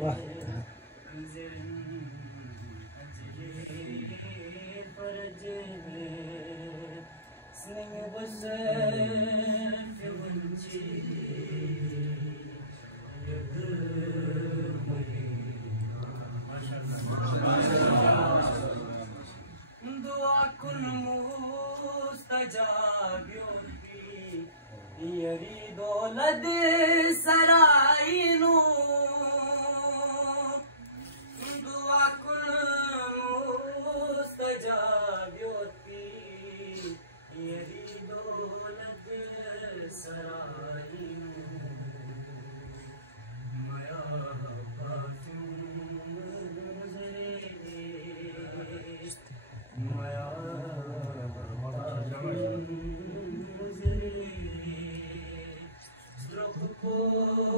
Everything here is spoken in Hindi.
वाह यरी दौलत सराइनु दुआ कुन मुस्तजाब्योती यरी दौलत सराइनु माया पाफिम गुजरे माया Oh,